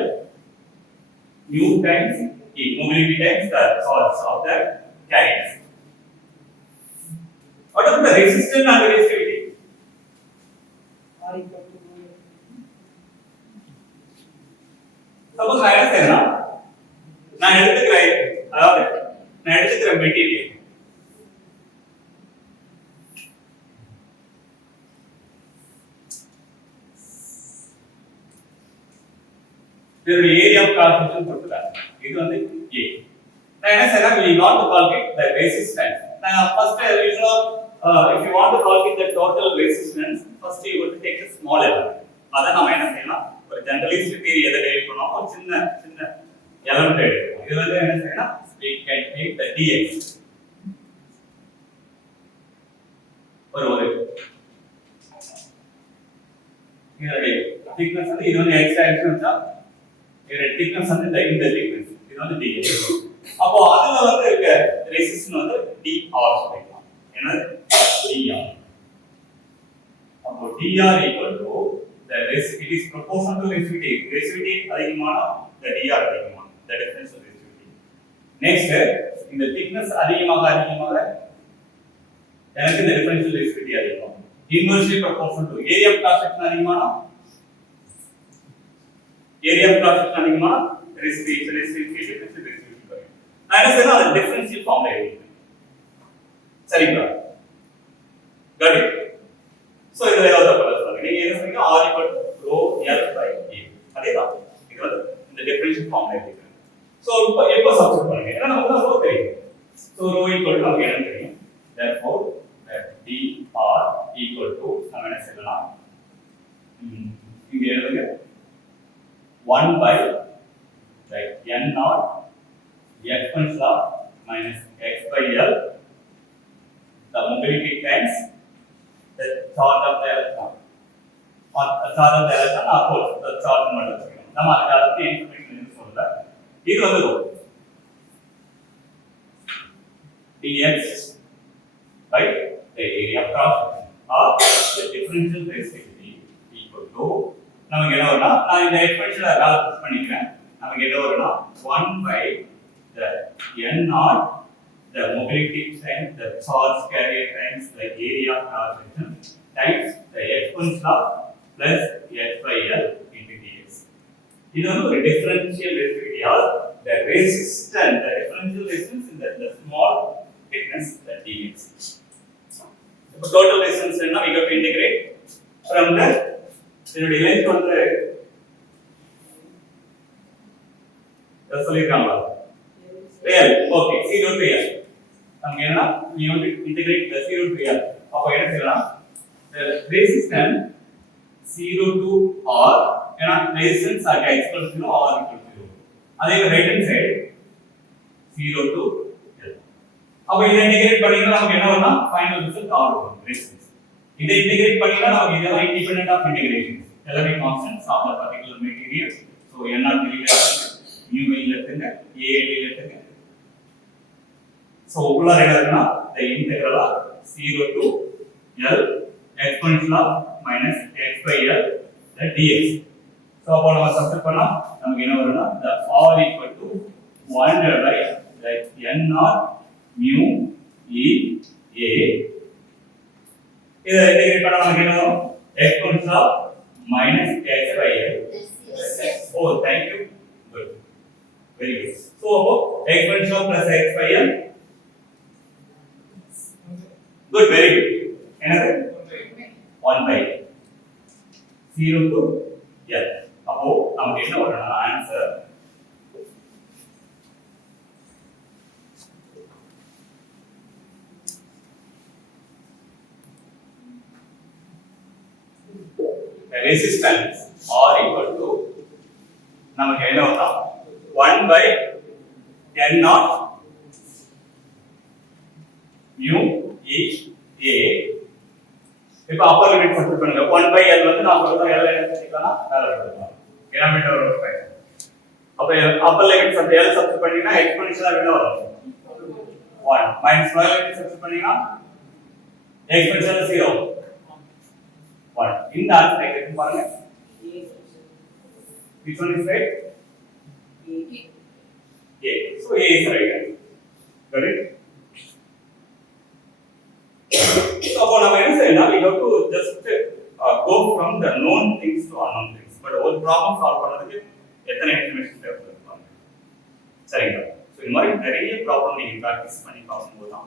mu times E, mobility times the charge of the carriers. resistance and the resistivity. Suppose I say na, நான் எடுத்துக்கிறேன், அதாவது நான் எடுத்துக்கிற மெட்டீரியல் இதோட area of cross section கொடுத்துட்டாங்க. இது வந்து A. நான் என்ன செய்றேன், we want to calculate the resistance. நான் first if you want to calculate the total resistance, first you have to take a small element. அத நாம என்ன செய்யலாம், ஒரு ஜெனரலிஸ்ட் தியரி எதை டெரைவ் பண்ணோம், ஒரு சின்ன எலிமெண்ட் எடுப்போம். இது வந்து என்ன செய்யலாம், we can take the dx. ஒரு இதோட thickness வந்து இது வந்து x டைரக்ஷன் வச்சா இதோட thickness வந்து இந்த thickness இது வந்து dx. அப்போ அதுல வந்து இருக்க ரெசிஸ்டன்ஸ் வந்து dr சொல்லிக்கலாம். என்னது dr. அப்போ dr equal to the it is proportional to resistivity. Resistivity அதிகமானா the dr அதிகமாகும். The difference of resistivity. Next இந்த thickness அதிகமாக எனக்கு இந்த differential resistivity அதிகமாகும். Inversely proportional to area of cross section அதிகமானா resistivity நான் என்ன செய்யணும், அது டிஃபரன்ஷியல் ஃபார்ம்ல எழுதிக்கிறேன். சரிங்களா? got it. சோ இது ஏதாவது தப்பா சொல்லுங்க. நீங்க என்ன சொல்றீங்க, r equal to rho l by a. அதேதான். இது வந்து இந்த டிஃபரன்ஷியல் ஃபார்ம்ல எழுதிக்கிறேன். சோ எப்போ சப்ஸ்டிட்யூட் பண்ணுங்க, ஏன்னா நமக்கு தான் rho தெரியும். சோ rho equal to நமக்கு என்ன தெரியும், therefore that dr equal to நம்ம என்ன செய்யலாம், இங்க எழுதுங்க 1 by n naught exponential of minus x by l, the mobility times the charge of the electron, or the charge of the electron or force, the charge மட்டும் நம்ம அதுக்கு இன்ஃபர்மேஷன் சொல்றோம். இது வந்து dx by the area of cross or the differential resistivity equal to நமக்கு என்ன வரும்னா, நான் இந்த எக்ஸ்பிரஷனை கால்குலேட் பண்ணிக்கிறேன். நமக்கு என்ன வரும்னா 1 by the n naught, the mobility times the charge carrier times the area of cross section times the exponential of plus x by l into dx. இது வந்து ஒரு differential resistivity or the resistance, the differential resistance in the small thickness the dx. So total resistance என்ன, we have to integrate from the இதனுடைய லென்த் வந்து சொல்லிருக்காங்களா, real, okay, 0 to l. நமக்கு என்ன, we want to integrate the 0 to l. அப்ப என்ன செய்யலாம், the resistance 0 to r, ஏன்னா resistance at x equal to 0 r equal to 0. அதே right hand side 0 to l. அப்ப இதை இன்டகிரேட் பண்ணீங்கன்னா நமக்கு என்ன வரும்னா ஃபைனல் ரிசல்ட் r வரும், resistance. இதை இன்டகிரேட் பண்ணீங்கன்னா நமக்கு இதெல்லாம் இண்டிபெண்டன்ட் ஆஃப் இன்டகிரேஷன், எல்லாமே constants of the particular material. So n naught வெளியில mu வெளியில எடுத்துங்க, a வெளியில எடுத்துங்க. சோ உள்ள என்ன இருக்குன்னா the integral of 0 to l exponential of minus x by l the dx. So அப்ப நம்ம சப்ஸ்டிட்யூட் பண்ணா நமக்கு என்ன வரும்னா the r equal to 1 divided by the n naught mu e a. இதை இன்டகிரேட் பண்ணா நமக்கு என்ன வரும், exponential of minus x by l. Oh, thank you. Good. Very good. So exponential plus x by l. Good, very good. Another 1 by 0 to l. அப்போ நமக்கு என்ன வரும்னா answer resistance r equal to நமக்கு என்ன வரும்னா 1 by n naught mu e a. இப்போ upper limit substitute பண்ணுங்க. 1 by l வந்து நான் சொல்றத l எடுத்துக்கலாம், மேல எடுத்துக்கலாம், கிலோமீட்டர் ஒரு ஸ்கொயர். அப்ப அப்பர் லிமிட் l சப்ஸ்டிட்யூட் பண்ணீங்கன்னா எக்ஸ்போனன்ஷியலா என்ன வரும், 1 மைனஸ் லோயர் லிமிட் சப்ஸ்டிட்யூட் பண்ணீங்கன்னா எக்ஸ்போனன்ஷியல் 0 1. இந்த ஆன்சர் எங்க பாருங்க, which one is right? A. So A is right. Got it? So you have to just go from the known things to unknown things. But ஒரு problem solve பண்றதுக்கு எத்தனை இன்ஃபர்மேஷன் தேவைப்படுது சரிங்களா? ஸோ இந்த மாதிரி நிறைய ப்ராப்ளம் நீங்க ப்ராக்டிஸ் பண்ணி பார்க்கும்போது தான்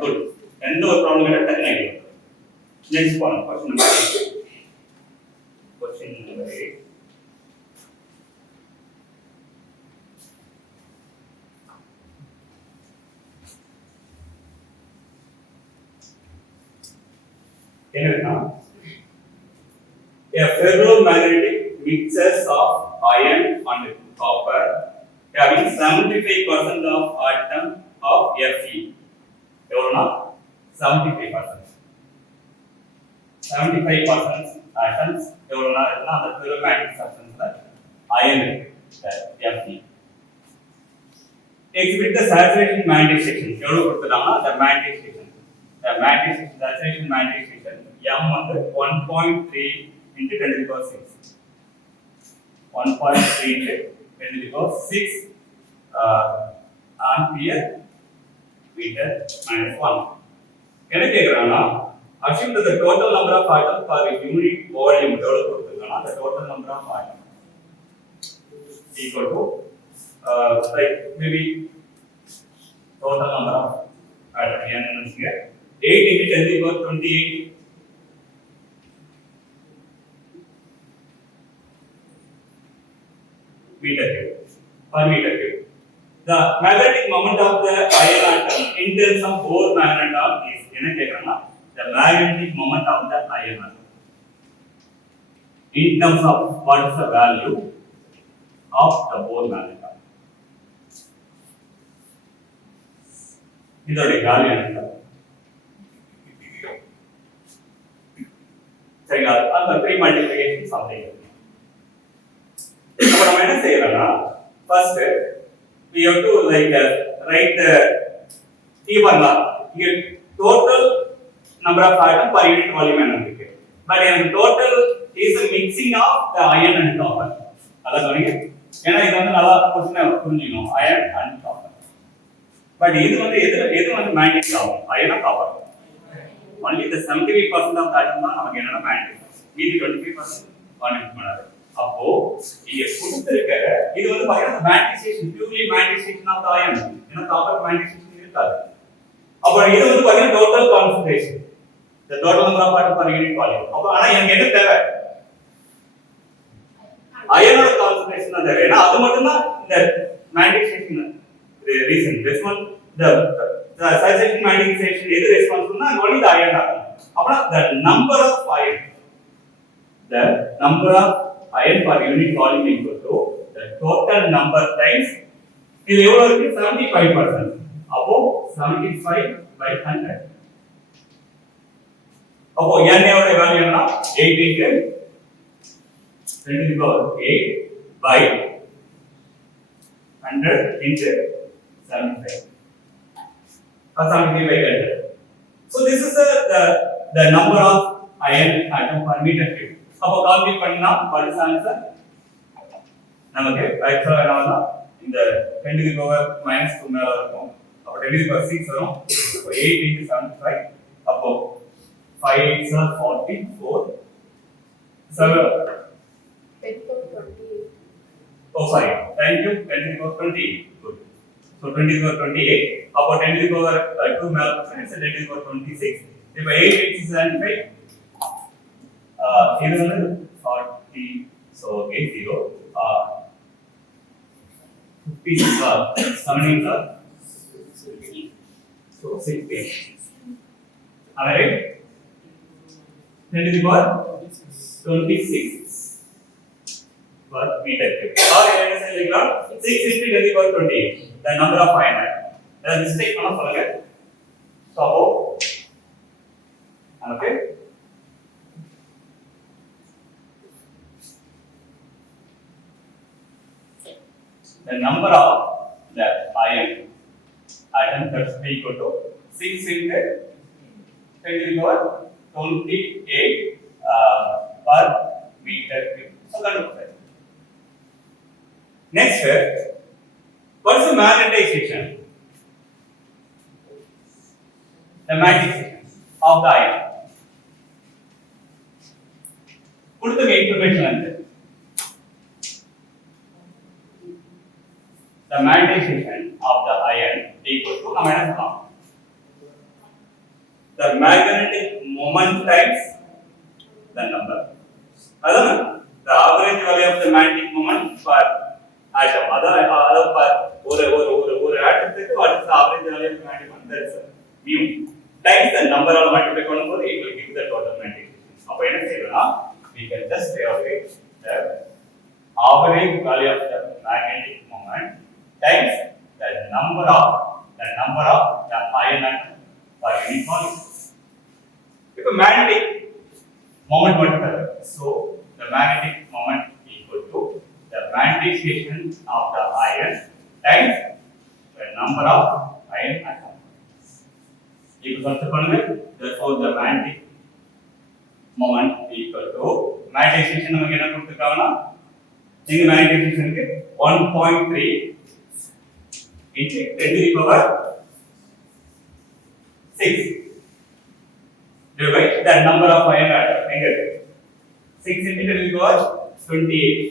குட். எந்த ஒரு ப்ராப்ளம் கேட்டால் டக்குனு idea. Next point question number 8. என்னன்னா a ferromagnetic mixtures of iron and copper having 75% of atom of Fe. எவ்வளவுனா 75%. 75% atoms எவ்வளவுனா இருக்குன்னா அந்த ferromagnetic substanceல iron இருக்கு Fe. Exhibit the saturation magnetization. எவ்வளவு கொடுத்துட்டாங்கன்னா the magnetization. The magnetization, saturation magnetization M வந்து 1.3 into 10 to the power 6. 1.3 into 10 to the power 6 ampere meter minus 1. என்ன கேக்குறாங்கன்னா assume that the total number of atoms per unit volume எவ்வளவு கொடுத்திருக்கானா the total number of atoms equal to like maybe total number of atoms என்னன்னு வச்சுங்க 8 into 10 to the power 28 meter cube per meter cube. The magnetic moment of the iron atom in terms of Bohr magnet is என்ன கேக்குறாங்கன்னா the magnetic moment of the iron atom in terms of what is the value of the Bohr magnet atom. இதோட வேல்யூ என்ன? சரிங்களா? அந்த 3 multiplication solve இப்போ நம்ம என்ன செய்யறோம்னா first we have to like write the even here total number of atom per unit volume என்ன இருக்கு but the total is a mixing of the iron and copper அத கவனிங்க ஏன்னா இது வந்து நல்லா क्वेश्चन புரிஞ்சிக்கணும் iron and copper but இது வந்து எது வந்து மேக்னெட்டிக் ஆகும் iron or copper only the 75% of the atom தான் நமக்கு என்னன்னா மேக்னெட்டிக் மீதி 25% கான்ட்ரிபியூட் பண்ணாது அப்போ இங்க கொடுத்திருக்கிற இது வந்து பாத்தீங்கன்னா magnetisation purely magnetisation of the iron ஏன்னா காப்பர் மேக்னடைசேஷன் இருக்காது அப்ப இது வந்து பாத்தீங்கன்னா total concentration the total number of atoms per unit volume அப்ப ஆனா எனக்கு என்ன தேவை அயனோட கான்சன்ட்ரேஷன் தான் தேவை ஏன்னா அது மட்டும் தான் இந்த magnetisation reason this one the saturation magnetization எது ரெஸ்பான்சிபிள்னா only the iron atom அப்ப the number of iron per unit volume equal to the total number times இது எவ்வளவு இருக்கு 75% அப்போ 75 by 100 அப்போ n ஓட வேல்யூ என்ன 8 into 10 to the power 8 by 100 into 75 or 73 by 100 so this is the number of iron atom per meter cube அப்ப கால்குலேட் பண்ணா what is answer நமக்கு ஆக்சுவலா என்னன்னா இந்த 10 to the power -2 மேல இருக்கும் அப்ப 10 to the power 6 வரும் அப்ப 8 into 75 அப்போ 5 is 44 7 10 to the power 28 oh sorry thank you 10 to the power 20 good so 20 to the power 28 அப்போ 10 to the power 2 மேல இருக்கும் so 10 to the power 26 இப்ப 8 into 75 இது வந்து 40 so okay 0 50 17 so 60 alright 10 to the power 26 per meter cube or என்ன சொல்றீங்களா 6 into 10 to the power 28 the number of iron that mistake பண்ண சொல்லுங்க so okay the number of the iron atom that's equal to 6 into 10 to the power 28 per meter cube. So that is it. Next, what is the magnetization? The magnetization. of the ion. கொடுத்த information வந்து the magnetization of the ion equal to நம்ம என்ன சொல்லலாம் the magnetic moment times the number. அதான் the average value of the magnetic moment per atom. அதான் ஒரு ஆட்டத்துக்கு what is the average value of the magnetic moment? That's mu times the number ஆல மல்டிப்ளை பண்ணும்போது it will give the total magnetic. அப்ப என்ன செய்யலாம் we can just say okay the average value of the magnetic moment times the number of the ion atom per unit volume. If a magnetic moment multiplier, so the magnetic moment equal to the magnetization of the ion times the number of ion atoms. Equal to therefore the magnetic moment equal to magnetization நமக்கு என்ன கொடுத்திருக்காங்கன்னா இந்த magnetizationக்கு 1.3 into 10 to the power 6 divided the number of ion atoms. எங்க 6 into 10 to the power 28.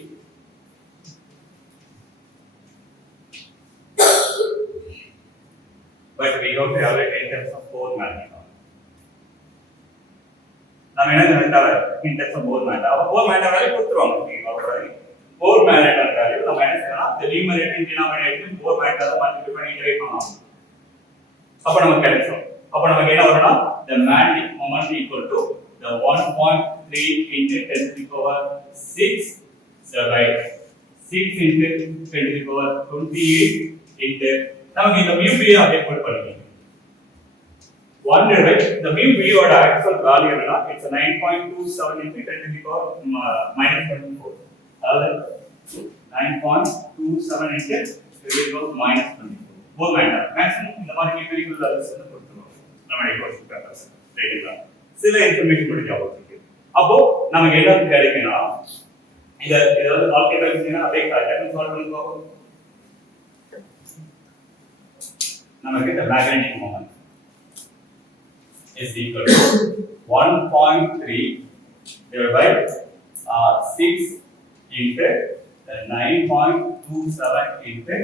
But we have to evaluate in terms of Bohr magnetic. நம்ம என்ன சொல்லிட்டாங்க in terms of Bohr magnetic. அப்ப Bohr magnetic வேல்யூ கொடுத்துருவாங்க நீங்க பாருங்க. Bohr magnetic வேல்யூ நம்ம என்ன செய்யலாம் the numerator and denominator Bohr magnetic multiply பண்ணி டிவைட் பண்ணலாம். அப்ப நமக்கு கிடைக்கும். அப்ப நமக்கு என்ன வரும்னா the magnetic moment equal to the 1.3 into 10 to the power 6 divided 6 into 10 to the power 28 into நமக்கு இந்த mu b அப்படியே போட் பண்ணிக்கலாம் 1 divided the mu b ஓட actual value என்னன்னா it's 9.27 into 10 to the power minus 24 அதாவது 9.27 into 10 to the power minus 24 போர் வேண்டாம் மேக்ஸிமம் இந்த மாதிரி நியூமெரிக்கல் வேல்யூஸ் வந்து கொடுத்துருவோம் நம்மளுடைய கோர்ஸ் பேப்பர்ஸ் ரைட்டுங்களா சில இன்ஃபர்மேஷன் கூட ஞாபகம் இருக்கு அப்போ நமக்கு என்ன கிடைக்கும்னா இத வந்து ஆல்கேட்டர்ஸ்னா அப்படியே கரெக்ட்டா சால்வ் பண்ணி பார்ப்போம் நமக்கு the magnetic moment is equal to 1.3 divided by 6 into the 9.27 into the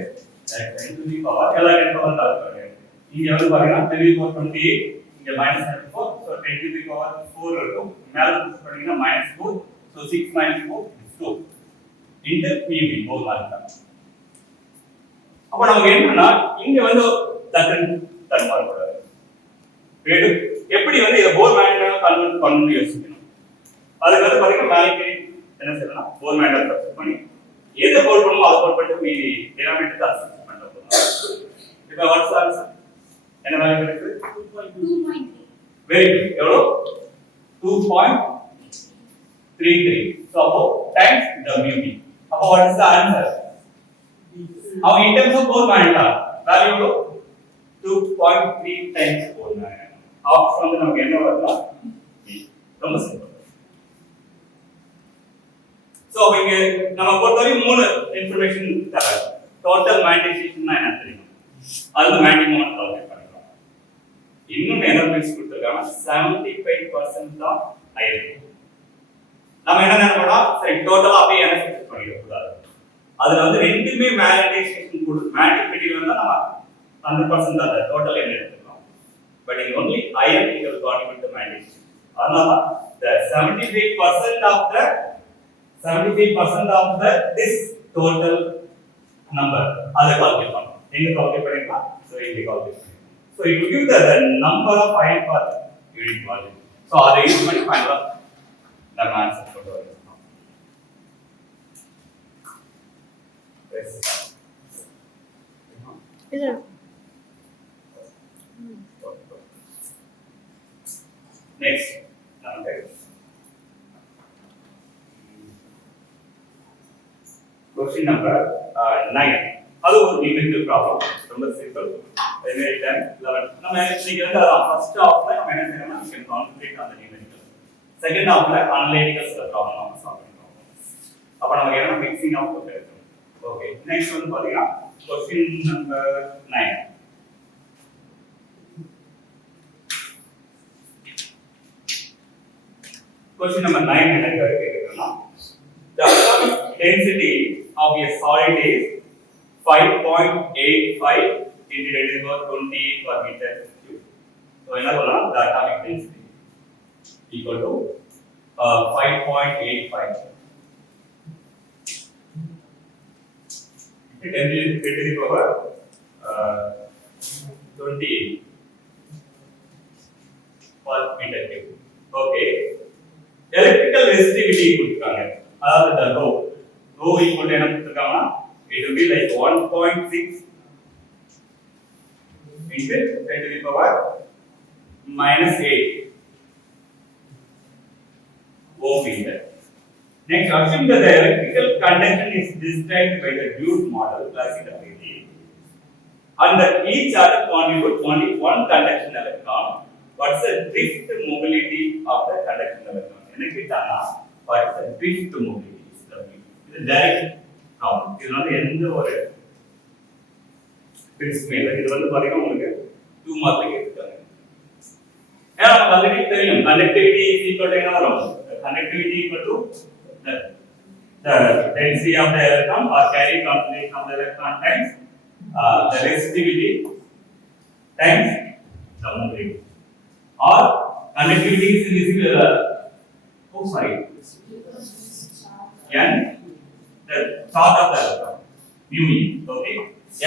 10 to the power எல்லா 10 power கால் பண்ணுங்க இங்க வந்து பாத்தீங்கன்னா 10 to the power 28 இங்க minus 34 so 10 to the power 4 இருக்கும் மேல புஷ் பண்ணீங்கன்னா -4 so 6 minus 4 is 2 into pb போர் மார்க் அப்ப நமக்கு என்னன்னா இங்க வந்து தன்மாற கூடாது எப்படி வந்து இத போர் மேக்னெட்டாக கன்வெர்ட் பண்ணனும்னு யோசிக்கணும் அதுக்கு வந்து பாத்தீங்கன்னா மேலே என்ன செய்யலாம் போர் மேக்னெட் சப்ஸ்டிட் பண்ணி எதை போர் பண்ணுமோ அதை போர் பண்ணிட்டு மீதி டினாமினேட்டர் சப்ஸ்டிட் பண்ண போறோம் இப்போ வாட்ஸ் ஆன்சர் என்ன வேல்யூ இருக்கு 2.3 வெரி குட் எவ்வளவு 2.33 so அப்போ times the mu b அப்போ what is the answer now in terms of bohr magnetic value எவ்வளவு 2.3 times bohr magnetic ஆப்ஷன் வந்து நமக்கு என்ன வருதுன்னா ரொம்ப சிம்பிள் சோ இங்க நம்ம பொறுத்தவரை மூணு இன்ஃபர்மேஷன் தர டோட்டல் மேக்னடைசேஷன் என்ன தெரியும் அது மேக்னெட்டிக் மொமெண்ட் கால்குலேட் பண்ணலாம் இன்னும் எனர்ஜிஸ் கொடுத்திருக்காங்க 75% தான் ஐரன் நாம என்ன நினைப்போம்னா சரி டோட்டலா அப்படியே எனர்ஜி செக் பண்ணிட கூடாது அதுல வந்து ரெண்டுமே மேக்னடைசேஷன் மேக்னெட்டிக் மெட்டீரியல் தான் நம்ம 100% அந்த டோட்டல் என்ன எடுத்துக்கலாம் but in only iron it will contribute to magnetization அதனால the 75% of the this total number அதை கால்குலேட் பண்ணலாம் எங்க கால்குலேட் பண்ணிக்கலாம் so இங்க கால்குலேட் பண்ணலாம் so it will give the number of iron per unit volume so அதை யூஸ் பண்ணி ஃபைனலா நம்ம ஆன்சர் கொண்டு வரலாம் இது next question number 9 அது ஒரு நியூமெரிக்கல் ப்ராப்ளம் ரொம்ப சிம்பிள் அதே டைம் 11 நம்ம இன்னைக்கு வந்து ஃபர்ஸ்ட் ஹாஃப்ல நம்ம என்ன செய்யணும்னா we can concentrate on the numerical second ஹாஃப்ல அனலிட்டிக்கல் ப்ராப்ளம் நம்ம சால்வ் பண்ணுவோம் அப்ப நமக்கு என்ன மிக்சிங் ஆஃப் இருக்கும் ஓகே நெக்ஸ்ட் வந்து பாத்தீங்கன்னா question number 9 Question number 9 என்ன கேக்குறேன்னா the atomic density of a solid is 5.85 into 10 to the power 28 per meter cube. So என்ன சொல்லலாம் the atomic density equal to 5.85 into 10 to the power 28 per meter cube. Okay. Electrical resistivity கொடுத்திருக்காங்க. அதாவது the rho equal to என்ன கொடுத்திருக்காங்கன்னா it will be like 1.6 into 10 to the power minus 8 ohm meter. Next, assume that the electrical conduction is described by the Joule model classically, and that each atom contributes only one conduction electron. What's the drift mobility of the conduction electron? என்ன கேட்டானா what is the drift mobility? இது direct problem. இது வந்து எந்த ஒரு பிரின்சிபல் இல்லை. இது வந்து பாத்தீங்கன்னா உங்களுக்கு 2 மார்க் கேட்காங்க. ஏன்னா நமக்கு ஆல்ரெடி தெரியும் conductivity is equal to என்ன வரும்? Conductivity equal to the density of the electron or carrying concentration of the electron times the resistivity times the mobility. Or conductivity is visible n the charge of the electron mu e, okay,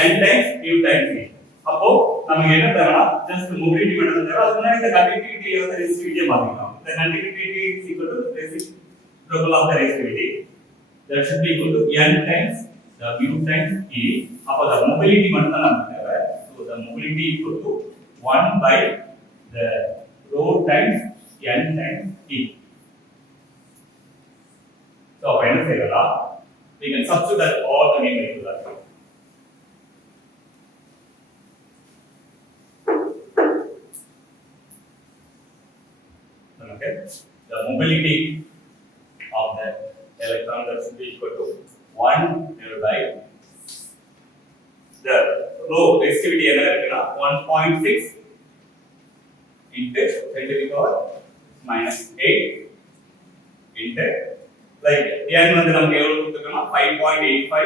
n times mu times e. அப்போ நமக்கு என்ன தேவைன்னா just mobility மட்டும் தேவை. அதுக்கு முன்னாடி இந்த conductivity வந்து resistivity மாத்திக்கலாம். The conductivity is equal to reciprocal of the resistivity, that should be equal to n times the mu times e. அப்போ the mobility மட்டும் தான் நமக்கு தேவை. So the mobility equal to 1 by the rho times n times e. So அப்ப என்ன செய்யலாம்? We can substitute all the numerical values. Okay, the mobility of the electron that should be equal to 1 divided by the rho resistivity என்ன இருக்குன்னா 1.6 into 10 to the power minus 8 into like n வந்து நமக்கு எவ்வளவு கொடுத்திருக்கோம்னா 5.85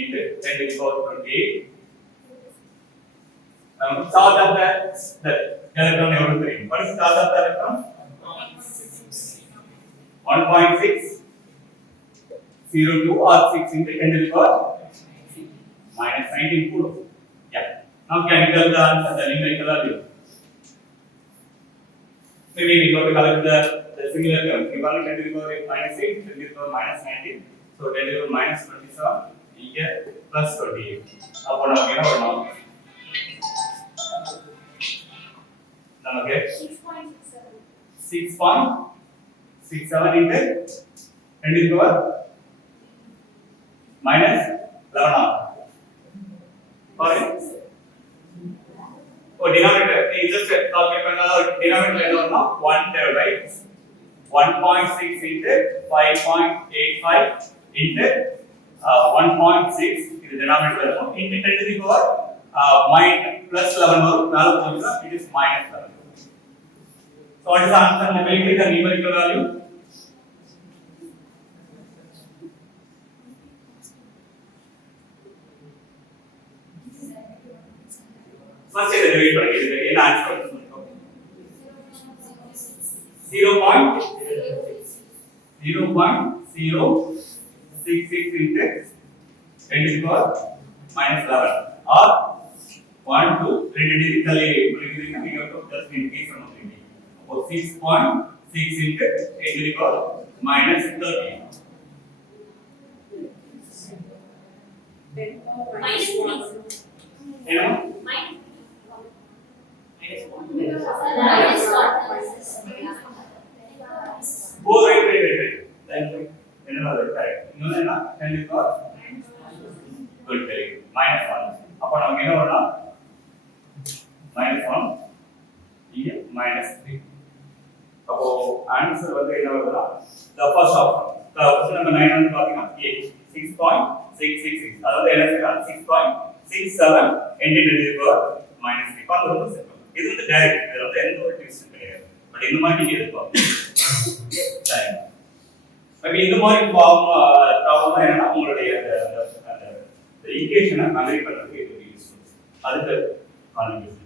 into 10 to the power 28. Charge of the electron எவ்வளவு தெரியும்? What is charge of the electron? 1.602 or 6 into 10 to the power minus 19 coulomb. Yeah. Now can you tell the answer, the numerical value? Maybe we got to calculate the similar term. You can 10 to the power minus 8, 10 to the power minus 19. So 10 to the power minus 27, here plus 28. அப்போ நமக்கு என்ன வரணும்? நமக்கு 6.67 into 10 to the power minus 11. Sorry? Oh, denominator. You just calculate denominator என்ன வரும்னா 1 divided by 1.6 into 5.85 into 1.6 இது denominator இருக்கும். into 10 to the power plus 11 வரும். மேல போகுதுன்னா it is minus 11. So what is the answer? Mobility, the numerical value? First இதை divide பண்ணுங்க. இதுக்கு என்ன ஆன்சர் வரும்னு சொல்லுங்க. 0.066 into 10 to the power minus 11 or 1 to 2 digitally multiplying we have to just increase from mobility. So 6.6 into 10 to the power minus 13. Minus 1. You know? Minus 1. Oh, right. Thank you. Another correct. No, 10 to the power. Good, very good. Minus 1. அப்போ நமக்கு என்ன வரும்னா -1 இங்க -3. அப்போ ஆன்சர் வந்து என்ன வருதுன்னா the first option. Option number 9 வந்து பாத்தீங்கன்னா 6.666. அதாவது என்ன சொல்றாங்க 6.67 into 10 to the power -3. பார்த்து ரொம்ப சிம்பிள். இது வந்து டைரக்ட். இதுல வந்து எந்த ஒரு ட்விஸ்டும் கிடையாது. பட் இந்த மாதிரி நீங்க எதிர்பார்க்கணும். மேபி இந்த மாதிரி ப்ராப்ளம் என்னன்னா உங்களுடைய அந்த ஈக்குவேஷனை மெமரி பண்ணுறதுக்கு இது யூஸ்ஃபுல். அதுக்கு கான்ட்ரிபியூஷன்